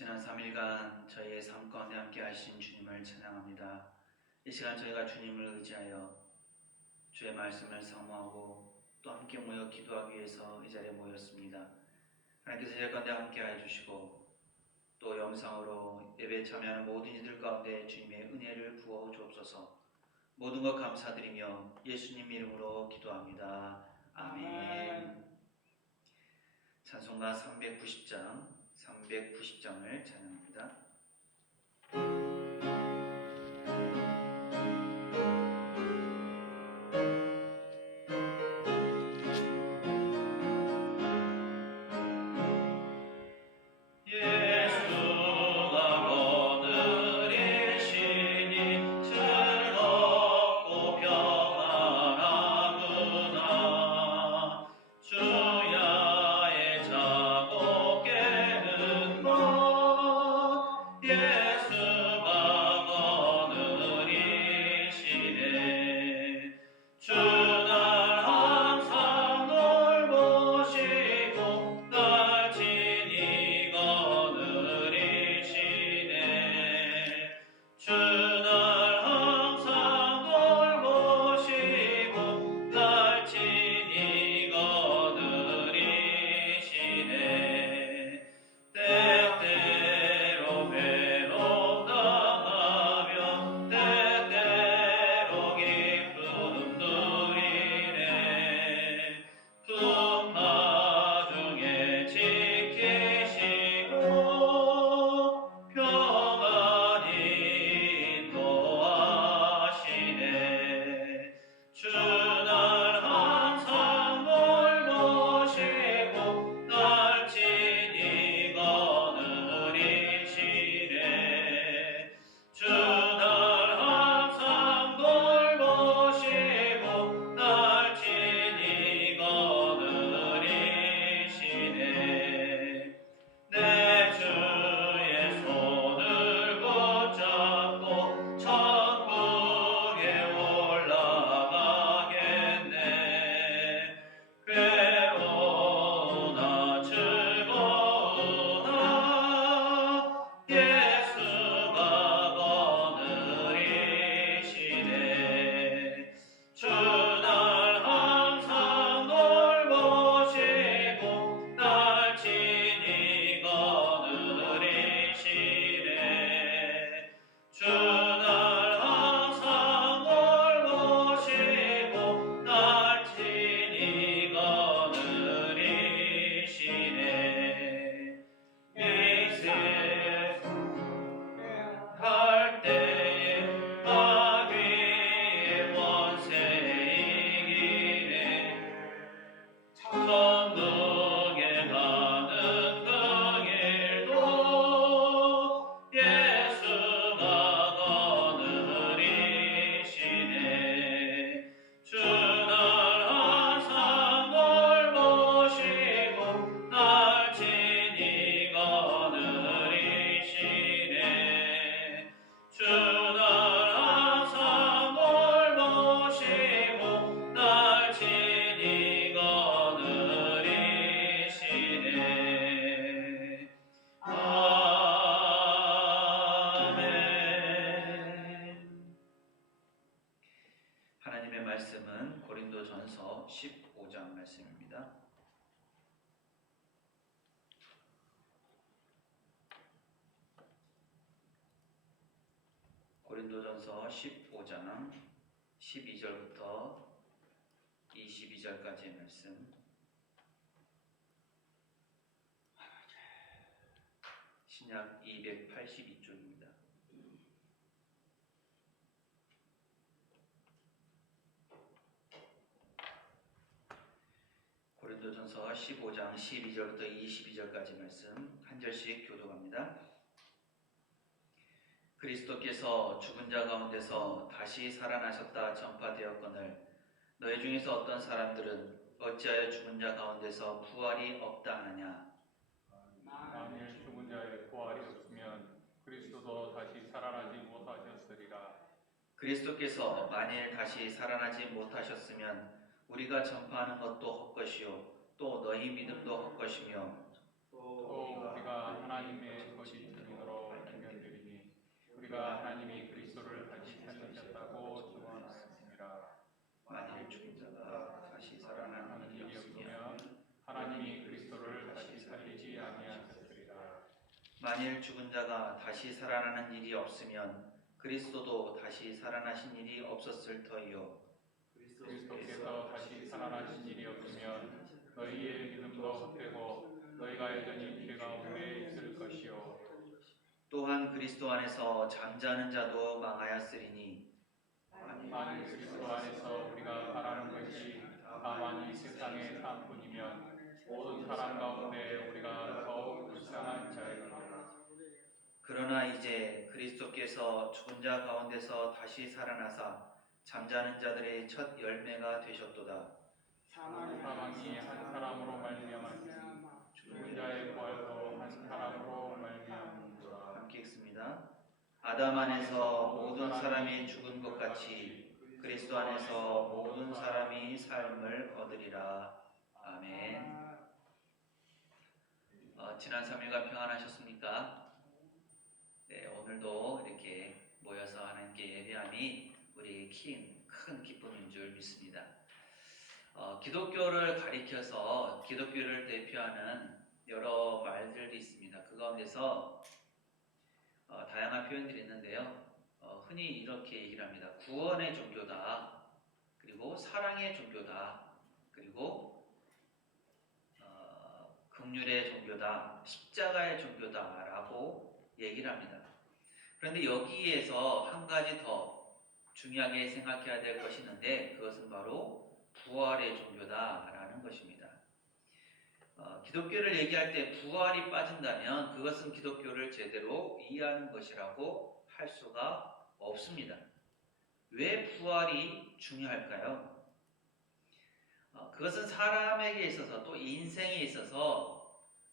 지난 3일간 저희의 삶 가운데 함께 하신 주님을 찬양합니다. 이 시간 저희가 주님을 의지하여 주의 말씀을 사모하고 또 함께 모여 기도하기 위해서 이 자리에 모였습니다. 하나님께서 저희 가운데 함께 해주시고 또 영상으로 예배에 참여하는 모든 이들 가운데 주님의 은혜를 부어 주옵소서. 모든 것 감사드리며 예수님 이름으로 기도합니다. 아멘. 찬송가 390장을 찬양합니다. 하나님의 말씀은 고린도전서 15장 말씀입니다. 고린도전서 15장 12절부터 22절까지의 말씀. 신약 282쪽입니다. 고린도전서 15장 12절부터 22절까지 말씀 한 절씩 교독합니다. 그리스도께서 죽은 자 가운데서 다시 살아나셨다 전파되었거늘 너희 중에서 어떤 사람들은 어찌하여 죽은 자 가운데서 부활이 없다 하느냐. 만일 죽은 자의 부활이 없으면 그리스도도 다시 살아나지 못하셨으리라. 그리스도께서 만일 다시 살아나지 못하셨으면 우리가 전파하는 것도 헛것이요 또 너희 믿음도 헛것이며 또 우리가 하나님의 거짓 증인으로 발견되리니 우리가 하나님이 그리스도를 다시 살리셨다고 증언하였습니다. 만일 죽은 자가 다시 살아나는 일이 없으면 하나님이 그리스도를 다시 살리지 아니하셨으리라. 만일 죽은 자가 다시 살아나는 일이 없으면 그리스도도 다시 살아나신 일이 없었을 터이요. 그리스도께서 다시 살아나신 일이 없으면 너희의 믿음도 헛되고 너희가 여전히 죄 가운데 있을 것이요. 또한 그리스도 안에서 잠자는 자도 망하였으리니 만일 그리스도 안에서 우리가 바라는 것이 다만 이 세상의 삶뿐이면 모든 사람 가운데 우리가 더욱 불쌍한 자이로라. 그러나 이제 그리스도께서 죽은 자 가운데서 다시 살아나사 잠자는 자들의 첫 열매가 되셨도다. 사망이 한 사람으로 말미암았으니 죽은 자의 부활도 한 사람으로 말미암으리라. 함께 읽습니다. 아담 안에서 모든 사람이 죽은 것 같이 그리스도 안에서 모든 사람이 삶을 얻으리라. 아멘. 지난 3일간 평안하셨습니까? 네, 오늘도 이렇게 모여서 하나님께 예배함이 우리에게 큰 기쁨인 줄 믿습니다. 기독교를 가리켜서 기독교를 대표하는 여러 말들이 있습니다. 그 가운데서 다양한 표현들이 있는데요. 흔히 이렇게 얘기를 합니다. 구원의 종교다. 그리고 사랑의 종교다. 그리고 긍휼의 종교다. 십자가의 종교다. 라고 얘기를 합니다. 그런데 여기에서 한 가지 더 중요하게 생각해야 될 것이 있는데 그것은 바로 부활의 종교다라는 것입니다. 기독교를 얘기할 때 부활이 빠진다면 그것은 기독교를 제대로 이해하는 것이라고 할 수가 없습니다. 왜 부활이 중요할까요? 그것은 사람에게 있어서 또 인생에 있어서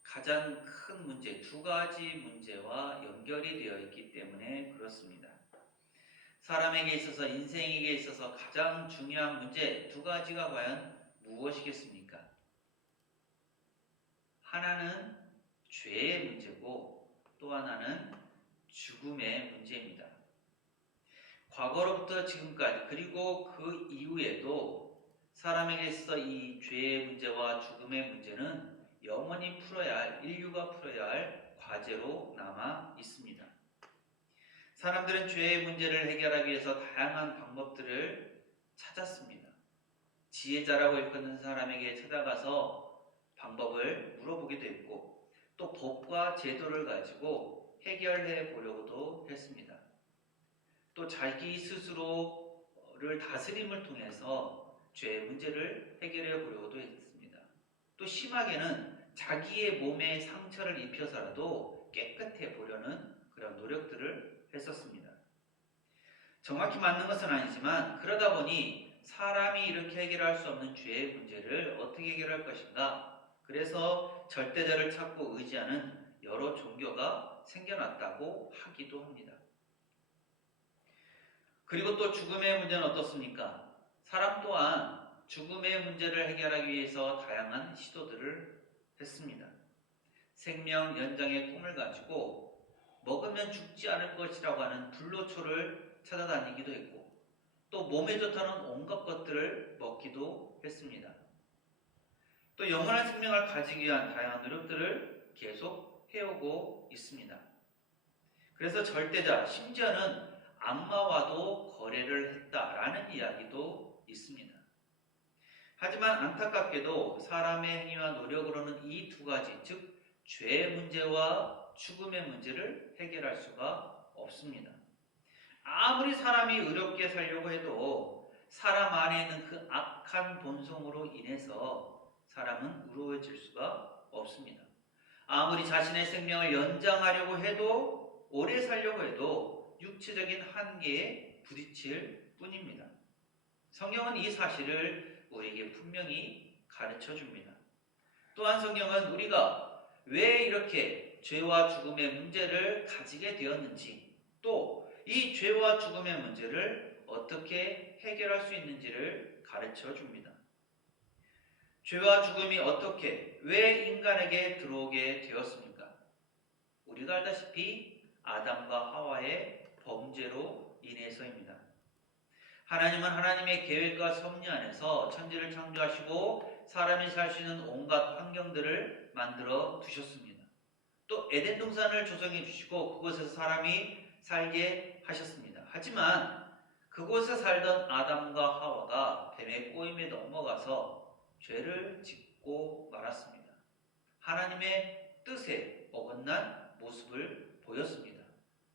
가장 큰 문제, 두 가지 문제와 연결이 되어 있기 때문에 그렇습니다. 사람에게 있어서 인생에게 있어서 가장 중요한 문제 두 가지가 과연 무엇이겠습니까? 하나는 죄의 문제고 또 하나는 죽음의 문제입니다. 과거로부터 지금까지 그리고 그 이후에도 사람에게 있어서 이 죄의 문제와 죽음의 문제는 영원히 풀어야 할, 인류가 풀어야 할 과제로 남아 있습니다. 사람들은 죄의 문제를 해결하기 위해서 다양한 방법들을 찾았습니다. 지혜자라고 일컫는 사람에게 찾아가서 방법을 물어보기도 했고 또 법과 제도를 가지고 해결해 보려고도 했습니다. 또 자기 스스로를 다스림을 통해서 죄의 문제를 해결해 보려고도 했습니다. 또 심하게는 자기의 몸에 상처를 입혀서라도 깨끗해 보려는 그런 노력들을 했었습니다. 정확히 맞는 것은 아니지만 그러다 보니 사람이 이렇게 해결할 수 없는 죄의 문제를 어떻게 해결할 것인가? 그래서 절대자를 찾고 의지하는 여러 종교가 생겨났다고 하기도 합니다. 그리고 또 죽음의 문제는 어떻습니까? 사람 또한 죽음의 문제를 해결하기 위해서 다양한 시도들을 했습니다. 생명 연장의 꿈을 가지고 먹으면 죽지 않을 것이라고 하는 불로초를 찾아다니기도 했고 또 몸에 좋다는 온갖 것들을 먹기도 했습니다. 또 영원한 생명을 가지기 위한 다양한 노력들을 계속 해오고 있습니다. 그래서 절대자, 심지어는 악마와도 거래를 했다라는 이야기도 있습니다. 하지만 안타깝게도 사람의 행위와 노력으로는 이 두 가지, 즉 죄의 문제와 죽음의 문제를 해결할 수가 없습니다. 아무리 사람이 의롭게 살려고 해도 사람 안에 있는 그 악한 본성으로 인해서 사람은 의로워질 수가 없습니다. 아무리 자신의 생명을 연장하려고 해도 오래 살려고 해도 육체적인 한계에 부딪힐 뿐입니다. 성경은 이 사실을 우리에게 분명히 가르쳐 줍니다. 또한 성경은 우리가 왜 이렇게 죄와 죽음의 문제를 가지게 되었는지 또 이 죄와 죽음의 문제를 어떻게 해결할 수 있는지를 가르쳐 줍니다. 죄와 죽음이 어떻게, 왜 인간에게 들어오게 되었습니까? 우리가 알다시피 아담과 하와의 범죄로 인해서입니다. 하나님은 하나님의 계획과 섭리 안에서 천지를 창조하시고 사람이 살 수 있는 온갖 환경들을 만들어 두셨습니다. 또 에덴 동산을 조성해 주시고 그곳에서 사람이 살게 하셨습니다. 하지만 그곳에 살던 아담과 하와가 뱀의 꼬임에 넘어가서 죄를 짓고 말았습니다. 하나님의 뜻에 어긋난 모습을 보였습니다.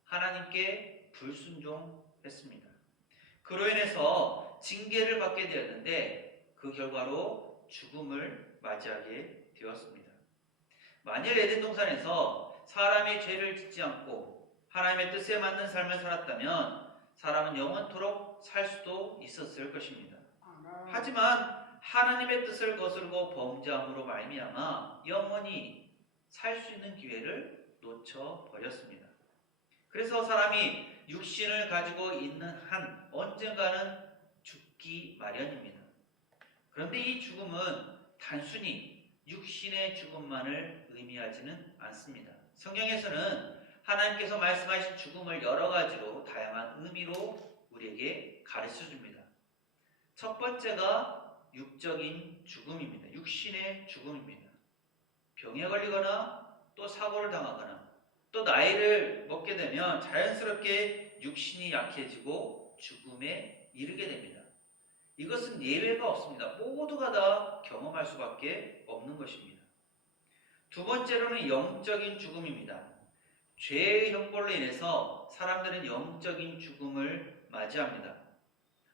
하나님께 불순종했습니다. 그로 인해서 징계를 받게 되었는데 그 결과로 죽음을 맞이하게 되었습니다. 만일 에덴 동산에서 사람이 죄를 짓지 않고 하나님의 뜻에 맞는 삶을 살았다면 사람은 영원토록 살 수도 있었을 것입니다. 하지만 하나님의 뜻을 거스르고 범죄함으로 말미암아 영원히 살 수 있는 기회를 놓쳐버렸습니다. 그래서 사람이 육신을 가지고 있는 한 언젠가는 죽기 마련입니다. 그런데 이 죽음은 단순히 육신의 죽음만을 의미하지는 않습니다. 성경에서는 하나님께서 말씀하신 죽음을 여러 가지로 다양한 의미로 우리에게 가르쳐 줍니다. 첫 번째가 육적인 죽음입니다. 육신의 죽음입니다. 병에 걸리거나 또 사고를 당하거나 또 나이를 먹게 되면 자연스럽게 육신이 약해지고 죽음에 이르게 됩니다. 이것은 예외가 없습니다. 모두가 다 경험할 수밖에 없는 것입니다. 두 번째로는 영적인 죽음입니다. 죄의 형벌로 인해서 사람들은 영적인 죽음을 맞이합니다.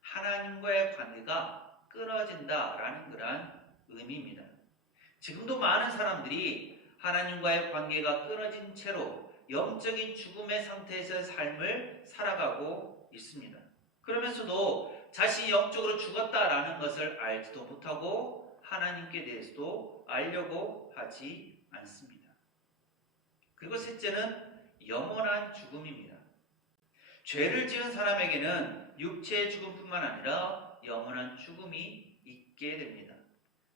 하나님과의 관계가 끊어진다라는 그런 의미입니다. 지금도 많은 사람들이 하나님과의 관계가 끊어진 채로 영적인 죽음의 상태에서 삶을 살아가고 있습니다. 그러면서도 자신이 영적으로 죽었다라는 것을 알지도 못하고 하나님께 대해서도 알려고 하지 않습니다. 그리고 셋째는 영원한 죽음입니다. 죄를 지은 사람에게는 육체의 죽음뿐만 아니라 영원한 죽음이 있게 됩니다.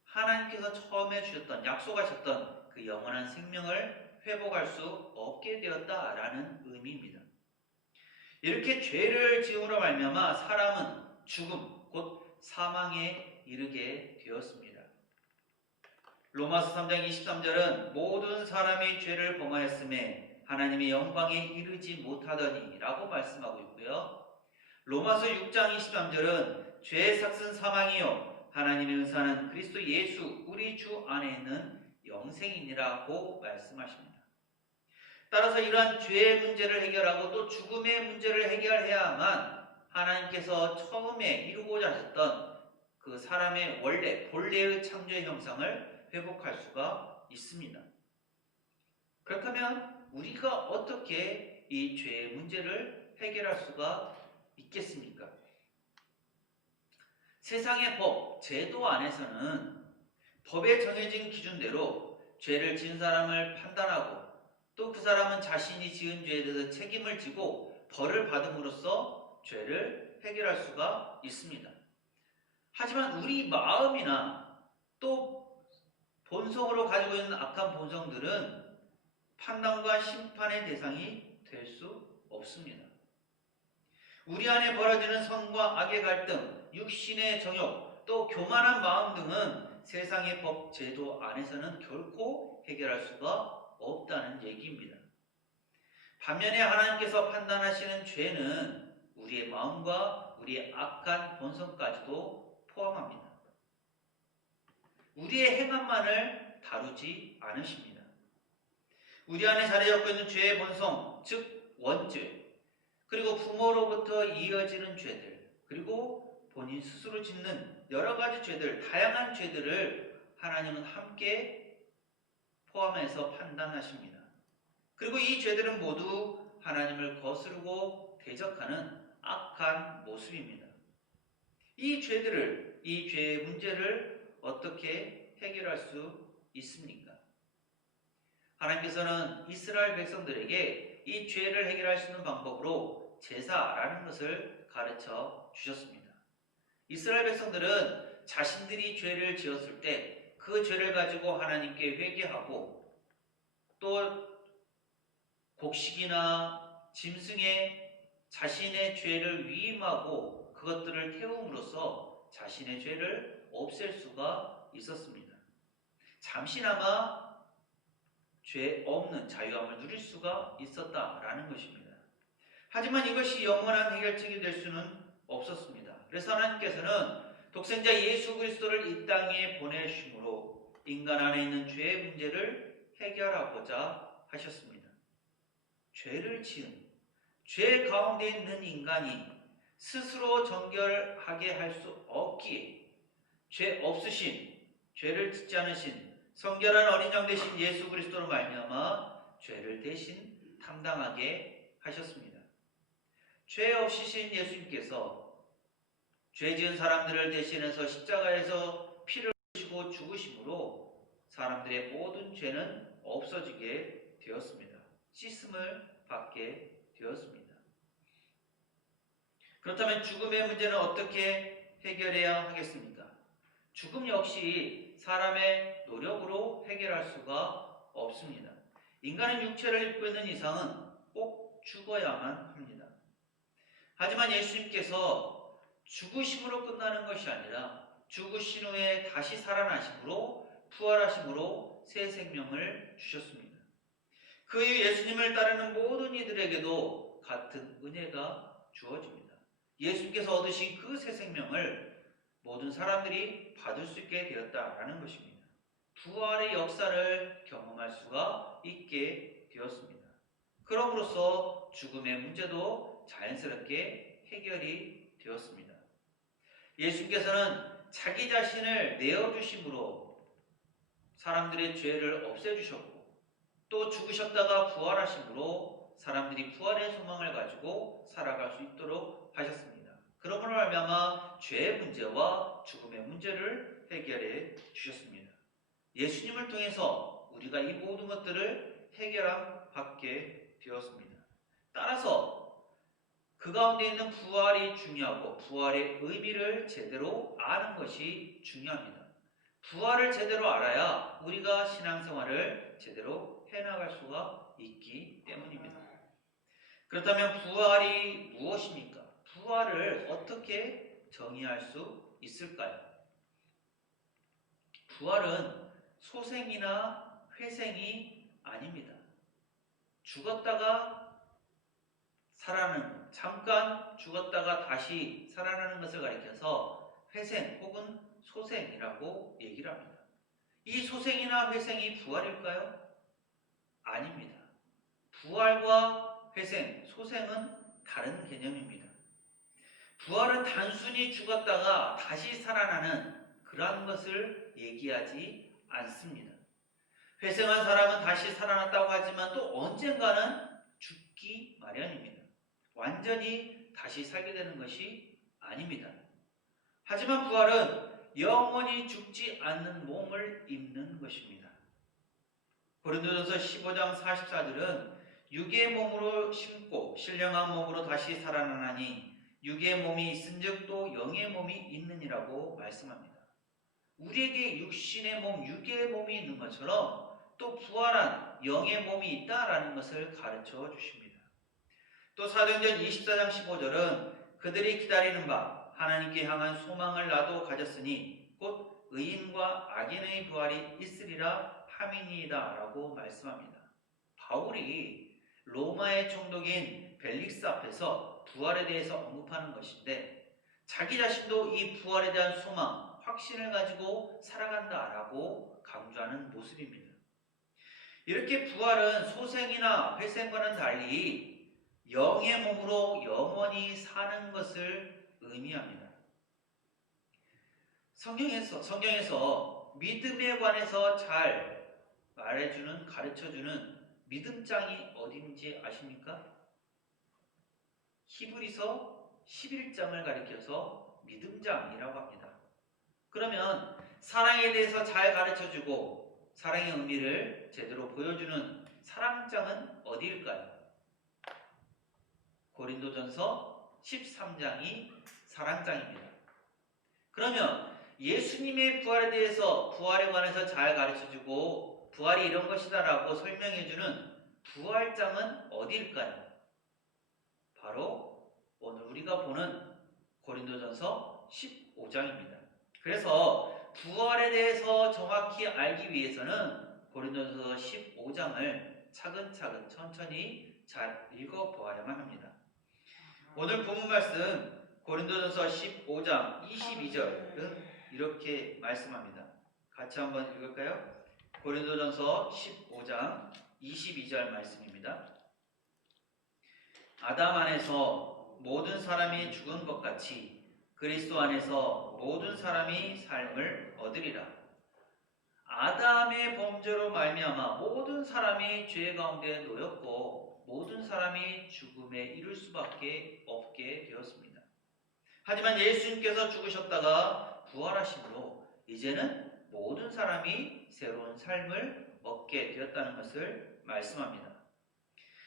하나님께서 처음에 주셨던, 약속하셨던 그 영원한 생명을 회복할 수 없게 되었다라는 의미입니다. 이렇게 죄를 지음으로 말미암아 사람은 죽음, 곧 사망에 이르게 되었습니다. 로마서 3장 23절은 모든 사람이 죄를 범하였음에 하나님의 영광에 이르지 못하더니 라고 말씀하고 있고요. 로마서 6장 23절은 죄의 삭은 사망이요 하나님의 은사는 그리스도 예수 우리 주 안에 있는 영생이니라고 말씀하십니다. 따라서 이러한 죄의 문제를 해결하고 또 죽음의 문제를 해결해야만 하나님께서 처음에 이루고자 하셨던 그 사람의 원래 본래의 창조의 형상을 회복할 수가 있습니다. 그렇다면 우리가 어떻게 이 죄의 문제를 해결할 수가 있겠습니까? 세상의 법, 제도 안에서는 법에 정해진 기준대로 죄를 지은 사람을 판단하고 또 그 사람은 자신이 지은 죄에 대해서 책임을 지고 벌을 받음으로써 죄를 해결할 수가 있습니다. 하지만 우리 마음이나 또 본성으로 가지고 있는 악한 본성들은 판단과 심판의 대상이 될 수 없습니다. 우리 안에 벌어지는 선과 악의 갈등, 육신의 정욕, 또 교만한 마음 등은 세상의 법, 제도 안에서는 결코 해결할 수가 없다는 얘기입니다. 반면에 하나님께서 판단하시는 죄는 우리의 마음과 우리의 악한 본성까지도 포함합니다. 우리의 행함만을 다루지 않으십니다. 우리 안에 자리 잡고 있는 죄의 본성, 즉 원죄, 그리고 부모로부터 이어지는 죄들, 그리고 본인 스스로 짓는 여러 가지 죄들, 다양한 죄들을 하나님은 함께 포함해서 판단하십니다. 그리고 이 죄들은 모두 하나님을 거스르고 대적하는 악한 모습입니다. 이 죄들을, 이 죄의 문제를 어떻게 해결할 수 있습니까? 하나님께서는 이스라엘 백성들에게 이 죄를 해결할 수 있는 방법으로 제사라는 것을 가르쳐 주셨습니다. 이스라엘 백성들은 자신들이 죄를 지었을 때 그 죄를 가지고 하나님께 회개하고 또 곡식이나 짐승에 자신의 죄를 위임하고 그것들을 태움으로써 자신의 죄를 없앨 수가 있었습니다. 잠시나마 죄 없는 자유함을 누릴 수가 있었다라는 것입니다. 하지만 이것이 영원한 해결책이 될 수는 없었습니다. 그래서 하나님께서는 독생자 예수 그리스도를 이 땅에 보내심으로 인간 안에 있는 죄의 문제를 해결하고자 하셨습니다. 죄를 지은 죄 가운데 있는 인간이 스스로 정결하게 할 수 없기에 죄 없으신, 죄를 짓지 않으신 성결한 어린 양 되신 예수 그리스도로 말미암아 죄를 대신 담당하게 하셨습니다. 죄 없으신 예수님께서 죄 지은 사람들을 대신해서 십자가에서 피를 흘리시고 죽으심으로 사람들의 모든 죄는 없어지게 되었습니다. 씻음을 받게 되었습니다. 그렇다면 죽음의 문제는 어떻게 해결해야 하겠습니까? 죽음 역시 사람의 노력으로 해결할 수가 없습니다. 인간은 육체를 입고 있는 이상은 꼭 죽어야만 합니다. 하지만 예수님께서 죽으심으로 끝나는 것이 아니라 죽으신 후에 다시 살아나심으로 부활하심으로 새 생명을 주셨습니다. 그 이후 예수님을 따르는 모든 이들에게도 같은 은혜가 주어집니다. 예수님께서 얻으신 그 새 생명을 모든 사람들이 받을 수 있게 되었다라는 것입니다. 부활의 역사를 경험할 수가 있게 되었습니다. 그럼으로써 죽음의 문제도 자연스럽게 해결이 되었습니다. 예수님께서는 자기 자신을 내어주심으로 사람들의 죄를 없애주셨고 또 죽으셨다가 부활하심으로 사람들이 부활의 소망을 가지고 살아갈 수 있도록 하셨습니다. 그러므로 말미암아 죄의 문제와 죽음의 문제를 해결해 주셨습니다. 예수님을 통해서 우리가 이 모든 것들을 해결함 받게 되었습니다. 따라서 그 가운데 있는 부활이 중요하고 부활의 의미를 제대로 아는 것이 중요합니다. 부활을 제대로 알아야 우리가 신앙생활을 제대로 해나갈 수가 있기 때문입니다. 그렇다면 부활이 무엇입니까? 부활을 어떻게 정의할 수 있을까요? 부활은 소생이나 회생이 아닙니다. 죽었다가 살아나는, 잠깐 죽었다가 다시 살아나는 것을 가리켜서 회생 혹은 소생이라고 얘기를 합니다. 이 소생이나 회생이 부활일까요? 아닙니다. 부활과 회생, 소생은 다른 개념입니다. 부활은 단순히 죽었다가 다시 살아나는 그러한 것을 얘기하지 않습니다. 회생한 사람은 다시 살아났다고 하지만 또 언젠가는 죽기 마련입니다. 완전히 다시 살게 되는 것이 아닙니다. 하지만 부활은 영원히 죽지 않는 몸을 입는 것입니다. 고린도전서 15장 44절은 육의 몸으로 심고 신령한 몸으로 다시 살아나나니 육의 몸이 있은즉 또 영의 몸이 있느니라고 말씀합니다. 우리에게 육신의 몸, 육의 몸이 있는 것처럼 또 부활한 영의 몸이 있다라는 것을 가르쳐 주십니다. 또 사도행전 24장 15절은 그들이 기다리는 바 하나님께 향한 소망을 나도 가졌으니 곧 의인과 악인의 부활이 있으리라 함이니이다 라고 말씀합니다. 바울이 로마의 총독인 벨릭스 앞에서 부활에 대해서 언급하는 것인데 자기 자신도 이 부활에 대한 소망, 확신을 가지고 살아간다라고 강조하는 모습입니다. 이렇게 부활은 소생이나 회생과는 달리 영의 몸으로 영원히 사는 것을 의미합니다. 성경에서 믿음에 관해서 잘 말해주는, 가르쳐주는 믿음장이 어딘지 아십니까? 히브리서 11장을 가리켜서 믿음장이라고 합니다. 그러면 사랑에 대해서 잘 가르쳐주고 사랑의 의미를 제대로 보여주는 사랑장은 어디일까요? 고린도전서 13장이 사랑장입니다. 그러면 예수님의 부활에 대해서, 부활에 관해서 잘 가르쳐주고 부활이 이런 것이다라고 설명해주는 부활장은 어디일까요? 바로 오늘 우리가 보는 고린도전서 15장입니다. 그래서 부활에 대해서 정확히 알기 위해서는 고린도전서 15장을 차근차근 천천히 잘 읽어보아야만 합니다. 오늘 본문 말씀 고린도전서 15장 22절은 이렇게 말씀합니다. 같이 한번 읽을까요? 고린도전서 15장 22절 말씀입니다. 아담 안에서 모든 사람이 죽은 것 같이 그리스도 안에서 모든 사람이 삶을 얻으리라. 아담의 범죄로 말미암아 모든 사람이 죄 가운데 놓였고 모든 사람이 죽음에 이를 수밖에 없게 되었습니다. 하지만 예수님께서 죽으셨다가 부활하심으로 이제는 모든 사람이 새로운 삶을 얻게 되었다는 것을 말씀합니다.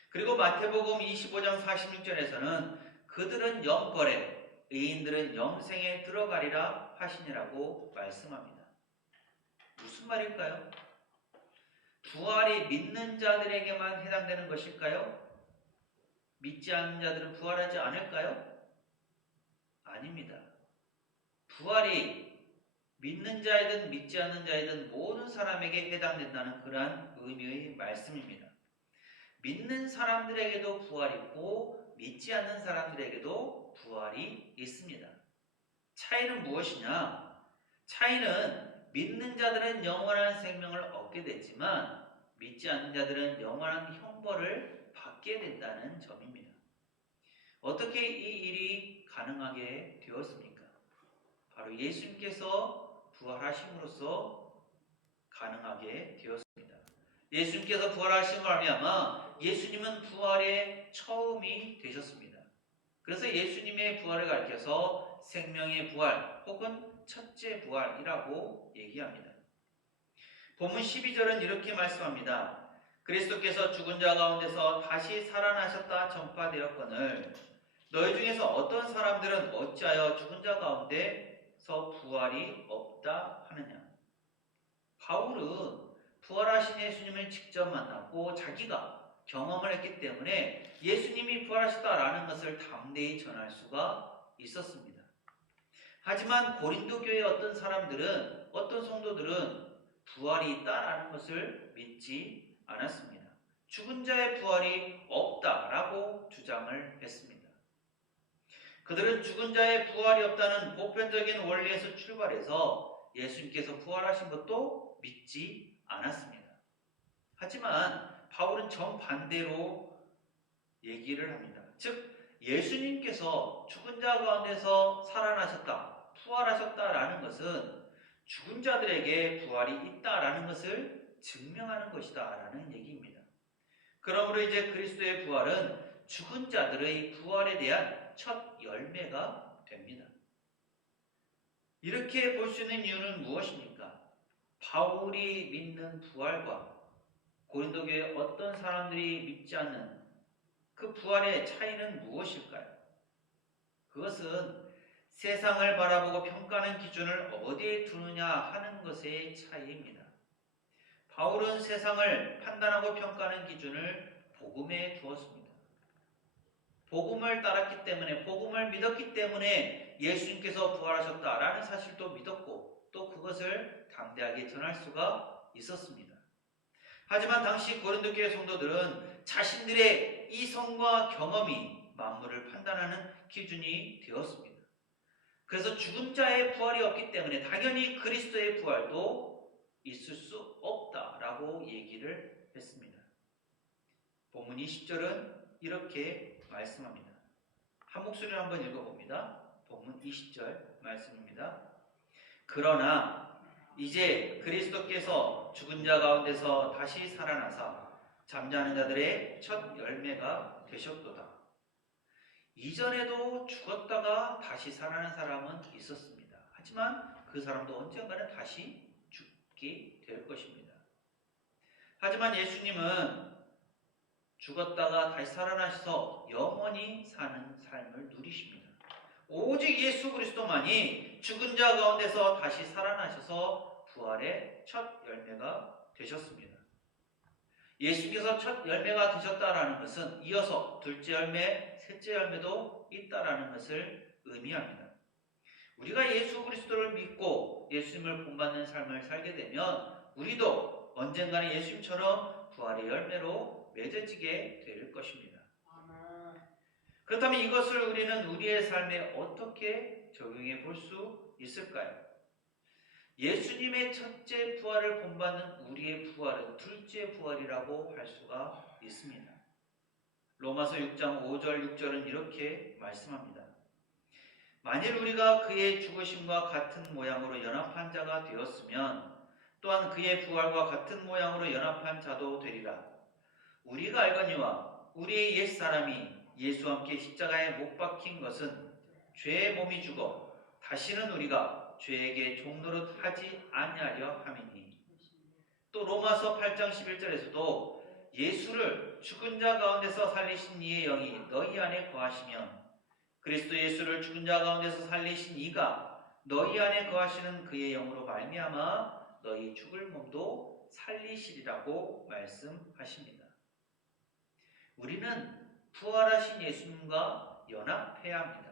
그리고 마태복음 25장 46절에서는 그들은 영벌에 의인들은 영생에 들어가리라 하시니라고 말씀합니다. 무슨 말일까요? 부활이 믿는 자들에게만 해당되는 것일까요? 믿지 않는 자들은 부활하지 않을까요? 아닙니다. 부활이 믿는 자이든 믿지 않는 자이든 모든 사람에게 해당된다는 그러한 의미의 말씀입니다. 믿는 사람들에게도 부활이 있고 믿지 않는 사람들에게도 부활이 있습니다. 차이는 무엇이냐? 차이는 믿는 자들은 영원한 생명을 얻게 됐지만 믿지 않는 자들은 영원한 형벌을 받게 된다는 점입니다. 어떻게 이 일이 가능하게 되었습니까? 바로 예수님께서 부활하심으로써 가능하게 되었습니다. 예수님께서 부활하심으로 말미암아 예수님은 부활의 처음이 되셨습니다. 그래서 예수님의 부활을 가리켜서 생명의 부활 혹은 첫째 부활이라고 얘기합니다. 본문 12절은 이렇게 말씀합니다. 그리스도께서 죽은 자 가운데서 다시 살아나셨다 전파되었거늘 너희 중에서 어떤 사람들은 어찌하여 죽은 자 가운데서 부활이 없다 하느냐. 바울은 부활하신 예수님을 직접 만났고 자기가 경험을 했기 때문에 예수님이 부활하셨다라는 것을 담대히 전할 수가 있었습니다. 하지만 고린도 교회의 어떤 사람들은, 어떤 성도들은 부활이 있다라는 것을 믿지 않았습니다. 죽은 자의 부활이 없다라고 주장을 했습니다. 그들은 죽은 자의 부활이 없다는 보편적인 원리에서 출발해서 예수님께서 부활하신 것도 믿지 않았습니다. 하지만 바울은 정반대로 얘기를 합니다. 즉 예수님께서 죽은 자 가운데서 살아나셨다, 부활하셨다라는 것은 죽은 자들에게 부활이 있다라는 것을 증명하는 것이다라는 얘기입니다. 그러므로 이제 그리스도의 부활은 죽은 자들의 부활에 대한 첫 열매가 됩니다. 이렇게 볼 수 있는 이유는 무엇입니까? 바울이 믿는 부활과 고린도 교회 어떤 사람들이 믿지 않는 그 부활의 차이는 무엇일까요? 그것은 세상을 바라보고 평가하는 기준을 어디에 두느냐 하는 것의 차이입니다. 바울은 세상을 판단하고 평가하는 기준을 복음에 두었습니다. 복음을 따랐기 때문에, 복음을 믿었기 때문에 예수님께서 부활하셨다라는 사실도 믿었고 또 그것을 담대하게 전할 수가 있었습니다. 하지만 당시 고린도 교회 성도들은 자신들의 이성과 경험이 만물을 판단하는 기준이 되었습니다. 그래서 죽은 자의 부활이 없기 때문에 당연히 그리스도의 부활도 있을 수 없다라고 얘기를 했습니다. 본문 20절은 이렇게 말씀합니다. 한 목소리로 한번 읽어봅니다. 본문 20절 말씀입니다. 그러나 이제 그리스도께서 죽은 자 가운데서 다시 살아나사 잠자는 자들의 첫 열매가 되셨도다. 이전에도 죽었다가 다시 살아난 사람은 있었습니다. 하지만 그 사람도 언젠가는 다시 죽게 될 것입니다. 하지만 예수님은 죽었다가 다시 살아나셔서 영원히 사는 삶을 누리십니다. 오직 예수 그리스도만이 죽은 자 가운데서 다시 살아나셔서 부활의 첫 열매가 되셨습니다. 예수께서 첫 열매가 되셨다라는 것은 이어서 둘째 열매, 셋째 열매도 있다라는 것을 의미합니다. 우리가 예수 그리스도를 믿고 예수님을 본받는 삶을 살게 되면 우리도 언젠가는 예수님처럼 부활의 열매로 맺어지게 될 것입니다. 그렇다면 이것을 우리는 우리의 삶에 어떻게 적용해 볼 수 있을까요? 예수님의 첫째 부활을 본받는 우리의 부활은 둘째 부활이라고 할 수가 있습니다. 로마서 6장 5절 6절은 이렇게 말씀합니다. 만일 우리가 그의 죽으심과 같은 모양으로 연합한 자가 되었으면 또한 그의 부활과 같은 모양으로 연합한 자도 되리라. 우리가 알거니와 우리의 옛사람이 예수와 함께 십자가에 못 박힌 것은 죄의 몸이 죽어 다시는 우리가 죄에게 종노릇 하지 아니하려 함이니. 또 로마서 8장 11절에서도 예수를 죽은 자 가운데서 살리신 이의 영이 너희 안에 거하시면 그리스도 예수를 죽은 자 가운데서 살리신 이가 너희 안에 거하시는 그의 영으로 말미암아 너희 죽을 몸도 살리시리라고 말씀하십니다. 우리는 부활하신 예수님과 연합해야 합니다.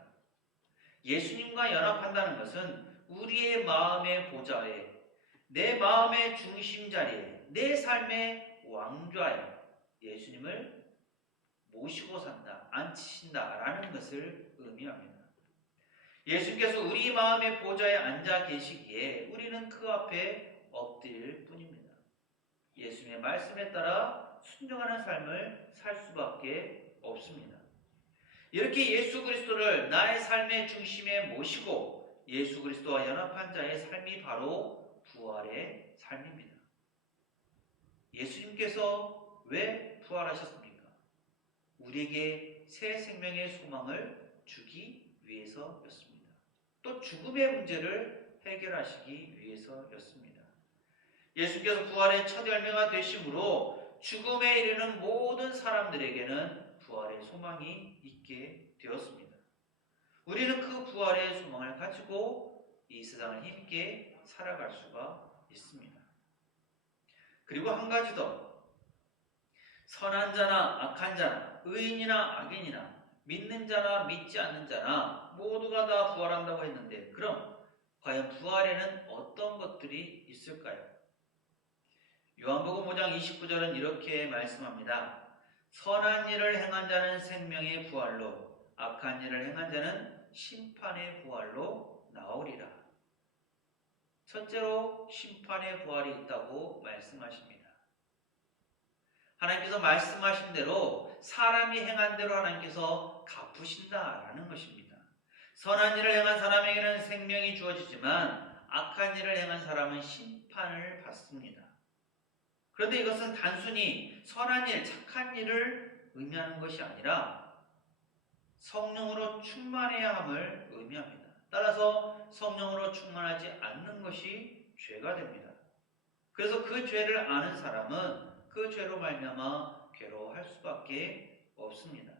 예수님과 연합한다는 것은 우리의 마음의 보좌에, 내 마음의 중심 자리에, 내 삶의 왕좌에 예수님을 모시고 산다, 앉히신다라는 것을 의미합니다. 예수님께서 우리 마음의 보좌에 앉아 계시기에 우리는 그 앞에 엎드릴 뿐입니다. 예수님의 말씀에 따라 순종하는 삶을 살 수밖에 없습니다. 이렇게 예수 그리스도를 나의 삶의 중심에 모시고 예수 그리스도와 연합한 자의 삶이 바로 부활의 삶입니다. 예수님께서 왜 부활하셨습니까? 우리에게 새 생명의 소망을 주기 위해서였습니다. 또 죽음의 문제를 해결하시기 위해서였습니다. 예수께서 부활의 첫 열매가 되심으로 죽음에 이르는 모든 사람들에게는 부활의 소망이 있게 되었습니다. 우리는 그 부활의 소망을 가지고 이 세상을 힘있게 살아갈 수가 있습니다. 그리고 한 가지 더, 선한 자나 악한 자나 의인이나 악인이나 믿는 자나 믿지 않는 자나 모두가 다 부활한다고 했는데 그럼 과연 부활에는 어떤 것들이 있을까요? 요한복음 5장 29절은 이렇게 말씀합니다. 선한 일을 행한 자는 생명의 부활로 악한 일을 행한 자는 심판의 부활로 나오리라. 첫째로 심판의 부활이 있다고 말씀하십니다. 하나님께서 말씀하신 대로 사람이 행한 대로 하나님께서 갚으신다라는 것입니다. 선한 일을 행한 사람에게는 생명이 주어지지만 악한 일을 행한 사람은 심판을 받습니다. 그런데 이것은 단순히 선한 일, 착한 일을 의미하는 것이 아니라 성령으로 충만해야 함을 의미합니다. 따라서 성령으로 충만하지 않는 것이 죄가 됩니다. 그래서 그 죄를 아는 사람은 그 죄로 말미암아 괴로워할 수밖에 없습니다.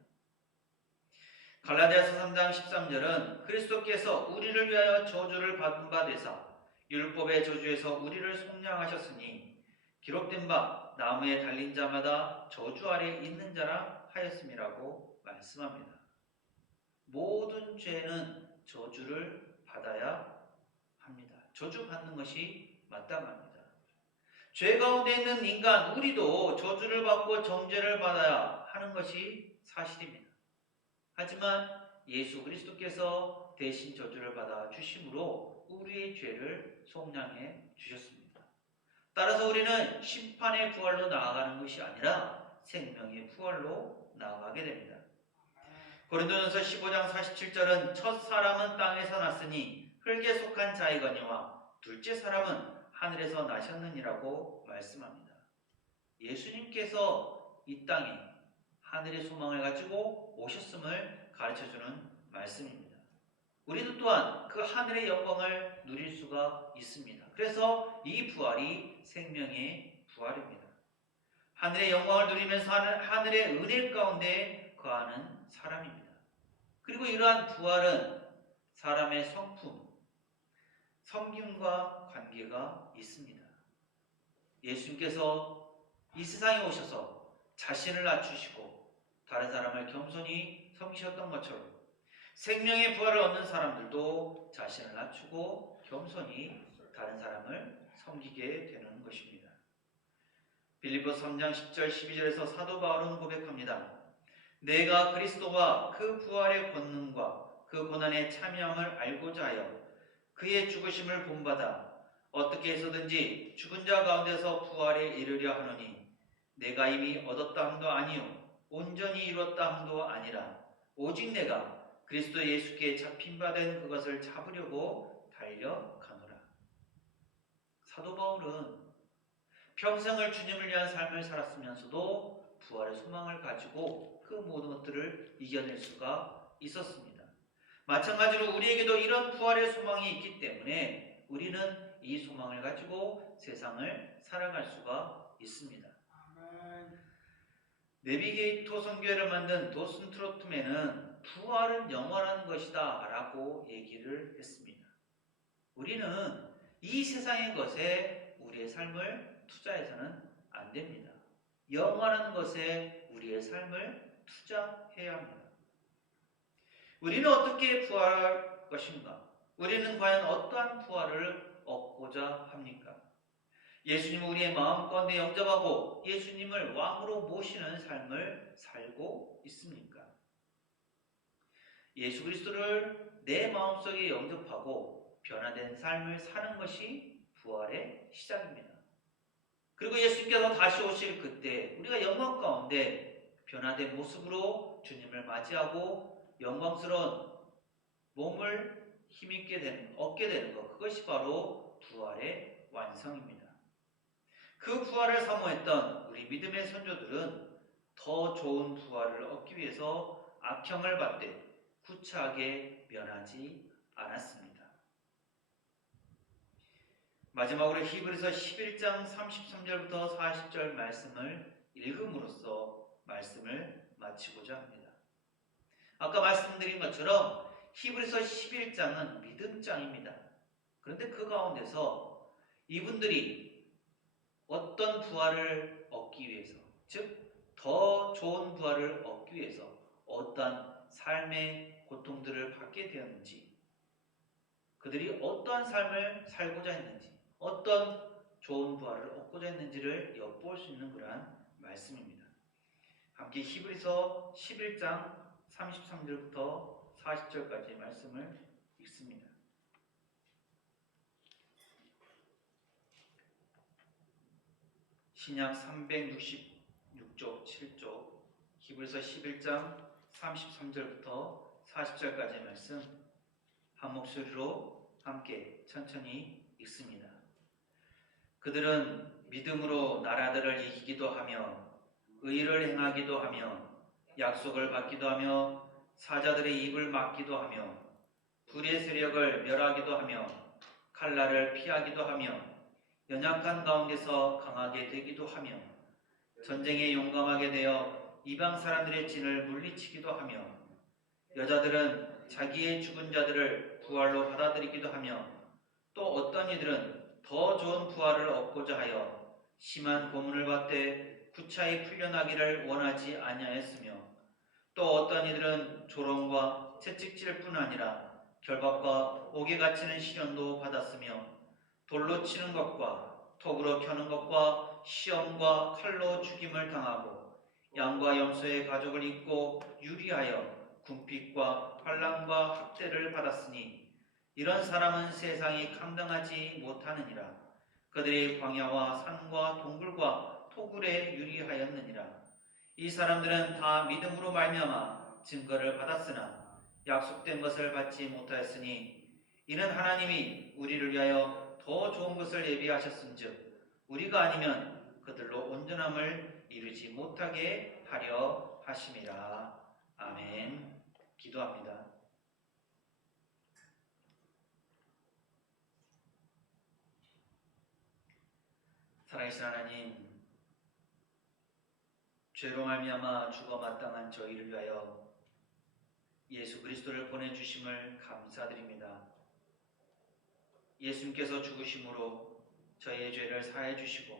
갈라디아서 3장 13절은 그리스도께서 우리를 위하여 저주를 받은 바 되사 율법의 저주에서 우리를 속량하셨으니 기록된 바 나무에 달린 자마다 저주 아래 있는 자라 하였음이라고 말씀합니다. 모든 죄는 저주를 받아야 합니다. 저주 받는 것이 마땅합니다. 죄 가운데 있는 인간 우리도 저주를 받고 정죄를 받아야 하는 것이 사실입니다. 하지만 예수 그리스도께서 대신 저주를 받아 주심으로 우리의 죄를 속량해 주셨습니다. 따라서 우리는 심판의 부활로 나아가는 것이 아니라 생명의 부활로 나아가게 됩니다. 고린도전서 15장 47절은 첫 사람은 땅에서 났으니 흙에 속한 자이거니와 둘째 사람은 하늘에서 나셨느니라고 말씀합니다. 예수님께서 이 땅에 하늘의 소망을 가지고 오셨음을 가르쳐주는 말씀입니다. 우리도 또한 그 하늘의 영광을 누릴 수가 있습니다. 그래서 이 부활이 생명의 부활입니다. 하늘의 영광을 누리면서 하늘의 은혜 가운데 거하는 사람입니다. 그리고 이러한 부활은 사람의 성품, 섬김과 관계가 있습니다. 예수님께서 이 세상에 오셔서 자신을 낮추시고 다른 사람을 겸손히 섬기셨던 것처럼 생명의 부활을 얻는 사람들도 자신을 낮추고 겸손히 다른 사람을 섬기게 되는 것입니다. 빌립보서 3장 10절 12절에서 사도 바울은 고백합니다. 내가 그리스도와 그 부활의 권능과 그 고난에 참여함을 알고자 하여 그의 죽으심을 본받아 어떻게 해서든지 죽은 자 가운데서 부활에 이르려 하노니 내가 이미 얻었다 함도 아니요 온전히 이뤘다 함도 아니라 오직 내가 그리스도 예수께 잡힌 바 된 그것을 잡으려고 달려가노라. 사도 바울은 평생을 주님을 위한 삶을 살았으면서도 부활의 소망을 가지고 그 모든 것들을 이겨낼 수가 있었습니다. 마찬가지로 우리에게도 이런 부활의 소망이 있기 때문에 우리는 이 소망을 가지고 세상을 살아갈 수가 있습니다. 내비게이터 선교회를 만든 도슨 트로트맨은 부활은 영원한 것이다 라고 얘기를 했습니다. 우리는 이 세상의 것에 우리의 삶을 투자해서는 안 됩니다. 영원한 것에 우리의 삶을 투자해야 합니다. 우리는 어떻게 부활할 것인가? 우리는 과연 어떠한 부활을 얻고자 합니까? 예수님을 우리의 마음 가운데 영접하고 예수님을 왕으로 모시는 삶을 살고 있습니까? 예수 그리스도를 내 마음속에 영접하고 변화된 삶을 사는 것이 부활의 시작입니다. 그리고 예수님께서 다시 오실 그때 우리가 영광 가운데 변화된 모습으로 주님을 맞이하고 영광스러운 몸을 힘있게 얻게 되는 것, 그것이 바로 부활의 완성입니다. 그 부활을 사모했던 우리 믿음의 선조들은 더 좋은 부활을 얻기 위해서 악형을 받되 구차하게 면하지 않았습니다. 마지막으로 히브리서 11장 33절부터 40절 말씀을 읽음으로써 말씀을 마치고자 합니다. 아까 말씀드린 것처럼 히브리서 11장은 믿음장입니다. 그런데 그 가운데서 이분들이 어떤 부활을 얻기 위해서, 즉 더 좋은 부활을 얻기 위해서 어떠한 삶의 고통들을 받게 되었는지, 그들이 어떠한 삶을 살고자 했는지, 어떤 좋은 부활을 얻고자 했는지를 엿볼 수 있는 그러한 말씀입니다. 함께 히브리서 11장 33절부터 40절까지의 말씀을 읽습니다. 신약 366쪽 7쪽 히브리서 11장 33절부터 40절까지의 말씀 한 목소리로 함께 천천히 읽습니다. 그들은 믿음으로 나라들을 이기기도 하며 의를 행하기도 하며 약속을 받기도 하며 사자들의 입을 막기도 하며 불의 세력을 멸하기도 하며 칼날을 피하기도 하며 연약한 가운데서 강하게 되기도 하며 전쟁에 용감하게 되어 이방 사람들의 진을 물리치기도 하며 여자들은 자기의 죽은 자들을 부활로 받아들이기도 하며 또 어떤 이들은 더 좋은 부활을 얻고자 하여 심한 고문을 받되 구차히 풀려나기를 원하지 아니하였으며 또 어떤 이들은 조롱과 채찍질 뿐 아니라 결박과 옥에 갇히는 시련도 받았으며 돌로 치는 것과 톡으로 켜는 것과 시험과 칼로 죽임을 당하고 양과 염소의 가죽을 입고 유리하여 궁핍과 환난과 학대를 받았으니 이런 사람은 세상이 감당하지 못하느니라. 그들이 광야와 산과 동굴과 토굴에 유리하였느니라. 이 사람들은 다 믿음으로 말미암아 증거를 받았으나 약속된 것을 받지 못하였으니 이는 하나님이 우리를 위하여 더 좋은 것을 예비하셨은즉 우리가 아니면 그들로 온전함을 이루지 못하게 하려 하심이라. 아멘. 기도합니다. 살아계신 하나님, 죄로 말미암아 죽어 마땅한 저희를 위하여 예수 그리스도를 보내주심을 감사드립니다. 예수님께서 죽으심으로 저희의 죄를 사해 주시고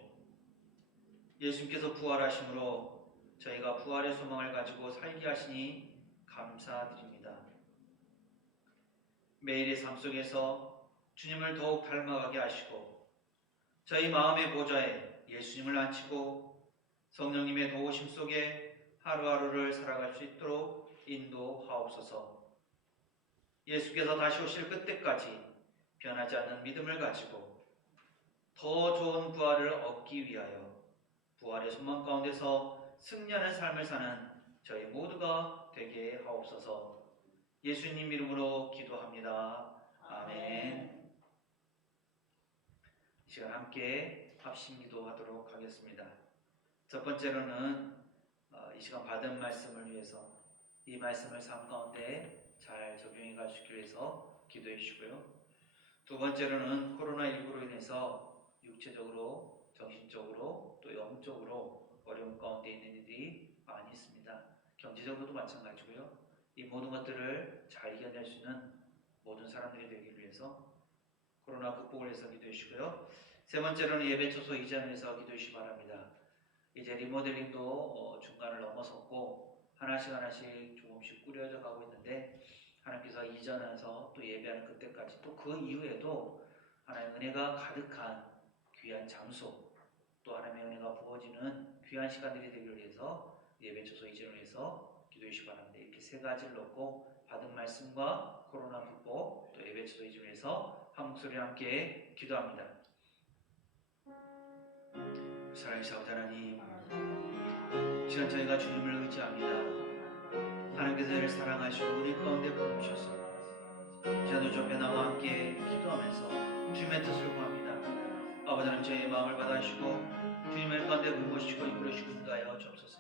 예수님께서 부활하심으로 저희가 부활의 소망을 가지고 살게 하시니 감사드립니다. 매일의 삶 속에서 주님을 더욱 닮아가게 하시고 저희 마음의 보좌에 예수님을 앉히고 성령님의 도우심 속에 하루하루를 살아갈 수 있도록 인도하옵소서. 예수께서 다시 오실 그때까지 변하지 않는 믿음을 가지고 더 좋은 부활을 얻기 위하여 부활의 소망 가운데서 승리하는 삶을 사는 저희 모두가 되게 하옵소서. 예수님 이름으로 기도합니다. 아멘. 이 시간 함께 합심 기도하도록 하겠습니다. 첫 번째로는 이 시간 받은 말씀을 위해서 이 말씀을 삶 가운데 잘 적용해 가시기 위해서 기도해 주시고요. 두 번째로는 코로나19로 인해서 육체적으로, 정신적으로, 또 영적으로 어려움 가운데 있는 이들이 많이 있습니다. 경제적으로도 마찬가지고요. 이 모든 것들을 잘 이겨낼 수 있는 모든 사람들이 되기 위해서 코로나 극복을 위해서 기도해 주시고요. 세 번째로는 예배 초소 이전을 위해서 기도해 주시기 바랍니다. 이제 리모델링도 중간을 넘어섰고 하나씩 조금씩 꾸려져 가고 있는데 하나님께서 이전해서 또 예배하는 그때까지 또 그 이후에도 하나님의 은혜가 가득한 귀한 장소 또 하나님의 은혜가 부어지는 귀한 시간들이 되기를 위해서 예배 초소 이전을 위해서 기도해 주시기 바랍니다. 이렇게 세 가지를 넣고 받은 말씀과 코로나 극복 또 예배 초소 이전을 위해서 한 목소리 함께 기도합니다. 사랑하신 아버지 하나님, 시간 저희가 주님을 의지합니다. 하나님께서 저희를 사랑하시고 은혜 가운데 부르셔서 시간도 옆에 나와 함께 기도하면서 주님의 뜻을 구합니다. 아버지 하나님 저희의 마음을 받아주시고 주님의 가운데 부르시고 이끌어주시고 인도하여 주옵소서.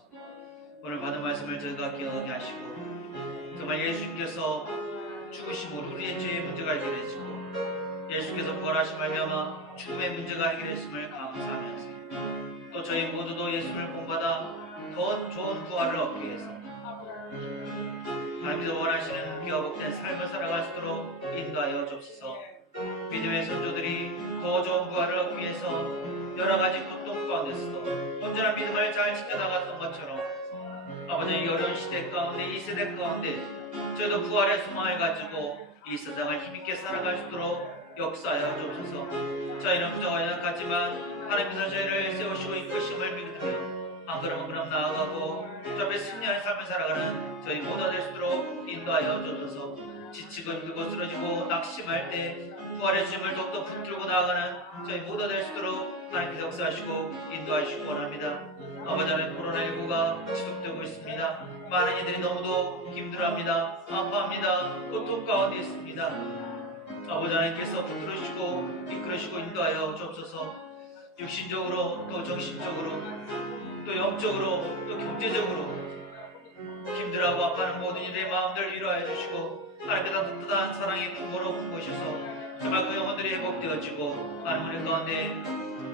오늘 받은 말씀을 저희가 기억하게 하시고 정말 예수님께서 죽으심으로 우리의 죄의 문제가 해결해지고 예수께서 부활하신 말미암아 죽음의 문제가 해결했음을 감사하면서 또 저희 모두도 예수를 본받아 더 좋은 부활을 얻기 위해서 하나님께서 원하시는 귀와 복된 삶을 살아갈 수 있도록 인도하여 주옵소서. 믿음의 선조들이 더 좋은 부활을 얻기 위해서 여러 가지 고통 가운데서도 온전한 믿음을 잘 지켜나갔던 것처럼 아버지 이 어려운 시대 가운데 이 세대 가운데 저희도 부활의 소망을 가지고 이 세상을 힘있게 살아갈 수 있도록 역사하여 주옵소서. 저희는 그저 연약하지만 하나님께서 저희를 세우시고 이끄심을 믿으며 한 걸음 한 걸음 나아가고 저 앞에 승리하는 삶을 살아가는 저희 모두가 될 수 있도록 인도하여 주옵소서. 지치고 힘들고 쓰러지고 낙심할 때 부활의 주님을 더욱더 붙들고 나아가는 저희 모두가 될 수 있도록 하나님께서 역사하시고 인도하시기 원합니다. 아버지 하나님 코로나19가 지속되고 있습니다. 많은 이들이 너무도 힘들어합니다. 아파합니다. 고통 가운데 있습니다. 아버지 하나님께서 붙들으시고 이끌으시고 인도하여 주옵소서. 육신적으로 또 정신적으로 또 영적으로 또 경제적으로 힘들어하고 아파하는 모든 이들의 마음들을 위로하여 주시고 하나님께서 따뜻한 사랑의 품으로 품으셔서 정말 그 영혼들이 회복되어지고 하나님의 가운데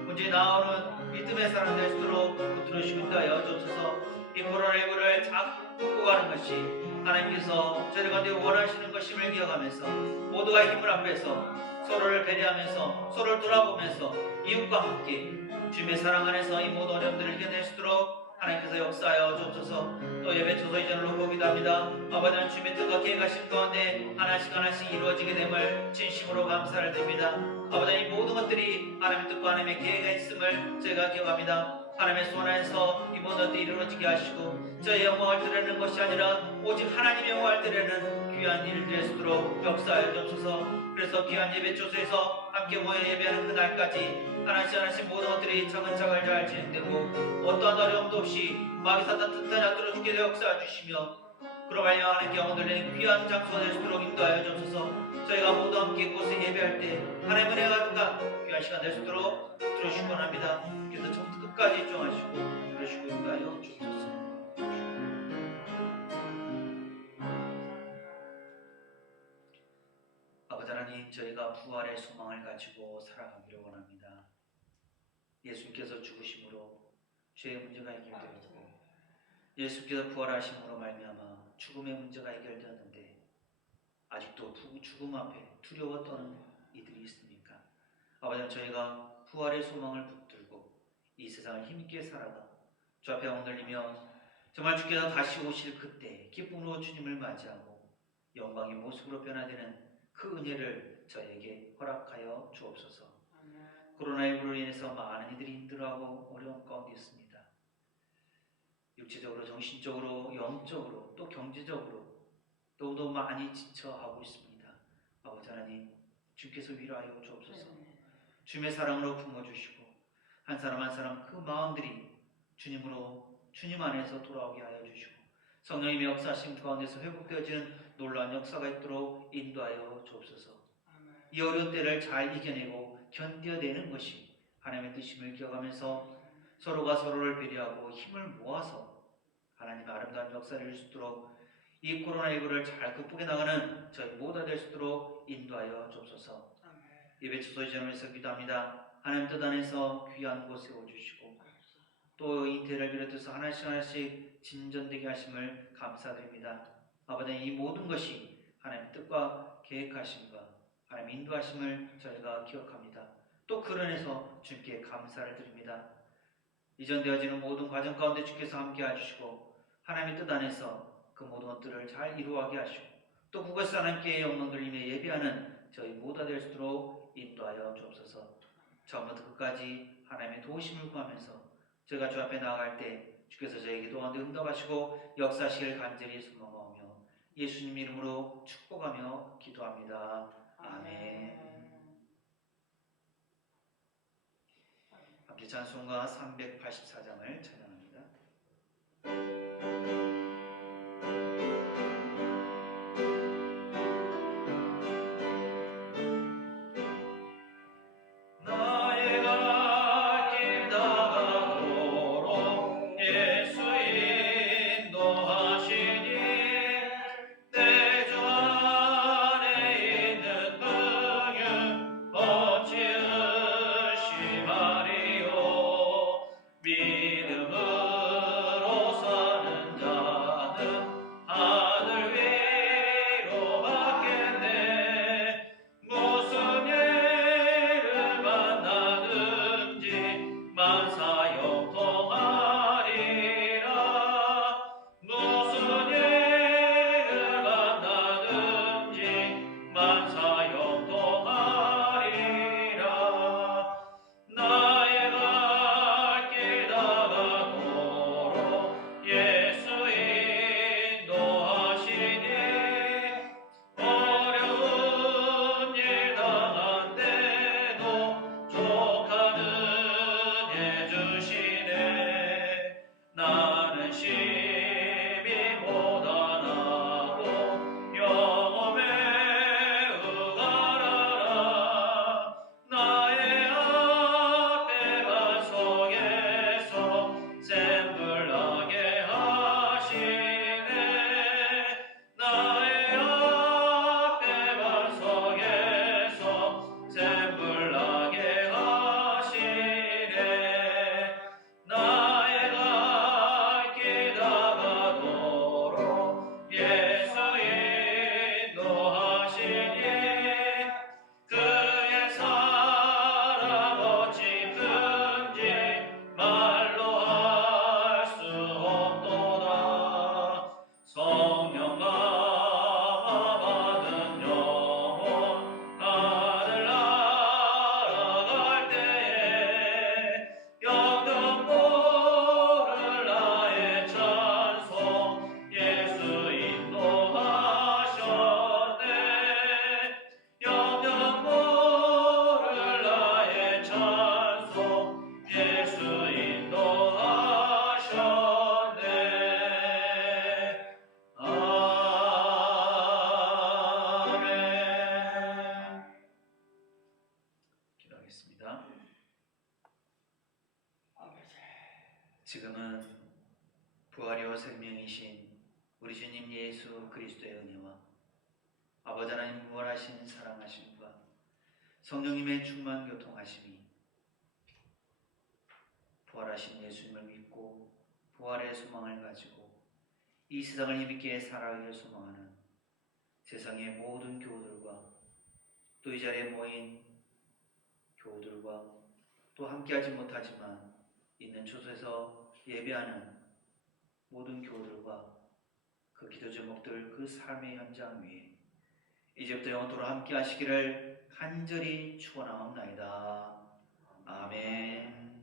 문제 나오는 믿음의 사람 될 수 있도록 붙들으시고 인도하여 주옵소서. 이 코로나19를 잘 극복하는 것이 하나님께서 저희 가운데 원하시는 것임을 기억하면서 모두가 힘을 합해서 서로를 배려하면서 서로를 돌아보면서 이웃과 함께 주님의 사랑 안에서 이 모든 어려움들을 이겨낼 수 있도록 하나님께서 역사하여 주옵소서. 또 예배 초소 이전을 놓고 기도합니다. 아버지 하나님 주님의 뜻과 계획하신 가운데 하나씩 이루어지게 됨을 진심으로 감사를 드립니다. 아버지 하나님 모든 것들이 하나님의 뜻과 하나님의 계획에 있음을 제가 기억합니다. 하나님의 손 안에서 이 모든 것들이 이루어지게 하시고 저의 영광을 드리는 것이 아니라 오직 하나님의 영광을 드리는 귀한 일을 될 수 있도록 역사하여 주옵소서. 그래서 귀한 예배 초소에서 함께 모여 예배하는 그날까지 하나씩 모든 것들이 차근차근 잘 진행되고 어떠한 어려움도 없이 마귀 사탄 틈타지 않도록 주께서 역사해 주시며 그로 말미암아 하나님께 영혼 돌리는 귀한 장소가 될 수 있도록 인도하여 주옵소서. 저희가 모두 함께 곳에 예배할 때 하나님의 은혜가 가득한 귀한 시간 될 수 있도록 들어주시기 원합니다. 그래서 처음부터 끝까지 인정하시고 들어주시고 인도하여 주옵소서. 아버지 하나님 저희가 부활의 소망을 가지고 살아가기를 원합니다. 예수님께서 죽으심으로 죄의 문제가 해결되었고 예수께서 부활하심으로 말미암아 죽음의 문제가 해결되었는데 아직도 죽음 앞에 두려워 떠는 이들이 있습니까? 아버지 저희가 부활의 소망을 붙들고 이 세상을 힘있게 살아가 주 앞에 엉들리며 정말 주께서 다시 오실 그때 기쁨으로 주님을 맞이하고 영광의 모습으로 변화되는 그 은혜를 저에게 허락하여 주옵소서. 코로나19로 인해서 많은 이들이 힘들어하고 어려운 가운데 있습니다. 육체적으로, 정신적으로, 영적으로, 또 경제적으로 너무도 많이 지쳐하고 있습니다. 아버지 하나님, 주께서 위로하여 주옵소서. 주님의 사랑으로 품어주시고 한 사람 한 사람 그 마음들이 주님으로, 주님 안에서 돌아오게 하여 주시고 성령님의 역사하심 가운데서 회복되어지는 놀라운 역사가 있도록 인도하여 주옵소서. 이 어려운 때를 잘 이겨내고 견뎌내는 것이 하나님의 뜻임을 기억하면서 서로가 서로를 배려하고 힘을 모아서 하나님의 아름다운 역사를 이룰 수 있도록 이 코로나19를 잘 극복해 나가는 저희 모두가 될 수 있도록 인도하여 주옵소서. 예배 주소 이전에서 기도합니다. 하나님 뜻 안에서 귀한 곳 세워주시고 또 이 대를 비롯해서 하나씩 하나씩 진전되게 하심을 감사드립니다. 아버지 이 모든 것이 하나님의 뜻과 계획하심과 하나님의 인도하심을 저희가 기억합니다. 또 그 안에서 주님께 감사를 드립니다. 이전되어지는 모든 과정 가운데 주께서 함께 해주시고 하나님의 뜻 안에서 그 모든 것들을 잘 이루어가게 하시고 또 그것을 하나님께 영광 돌리며 예배하는 저희 모두가 될 수 있도록 인도하여 주옵소서. 처음부터 끝까지 하나님의 도우심을 구하면서 저희가 주 앞에 나아갈 때 주께서 저희 기도 가운데 응답하시고 역사하시길 간절히 소망하며 예수님 이름으로 축복하며 기도합니다. 아멘. 함께 찬송가 384장을 찬양합니다. 지금은 부활이요 생명이신 우리 주님 예수 그리스도의 은혜와 아버지 하나님 무한하신 사랑하심과 성령님의 충만 교통하심이 부활하신 예수님을 믿고 부활의 소망을 가지고 이 세상을 힘있게 살아가기를 소망하는 세상의 모든 교우들과 또 이 자리에 모인 교우들과 또 함께하지 못하지만 있는 초소에서 예배하는 모든 교우들과 그 기도 제목들 그 삶의 현장 위에 이제부터 영원토록 함께 하시기를 간절히 축원하옵나이다. 아멘.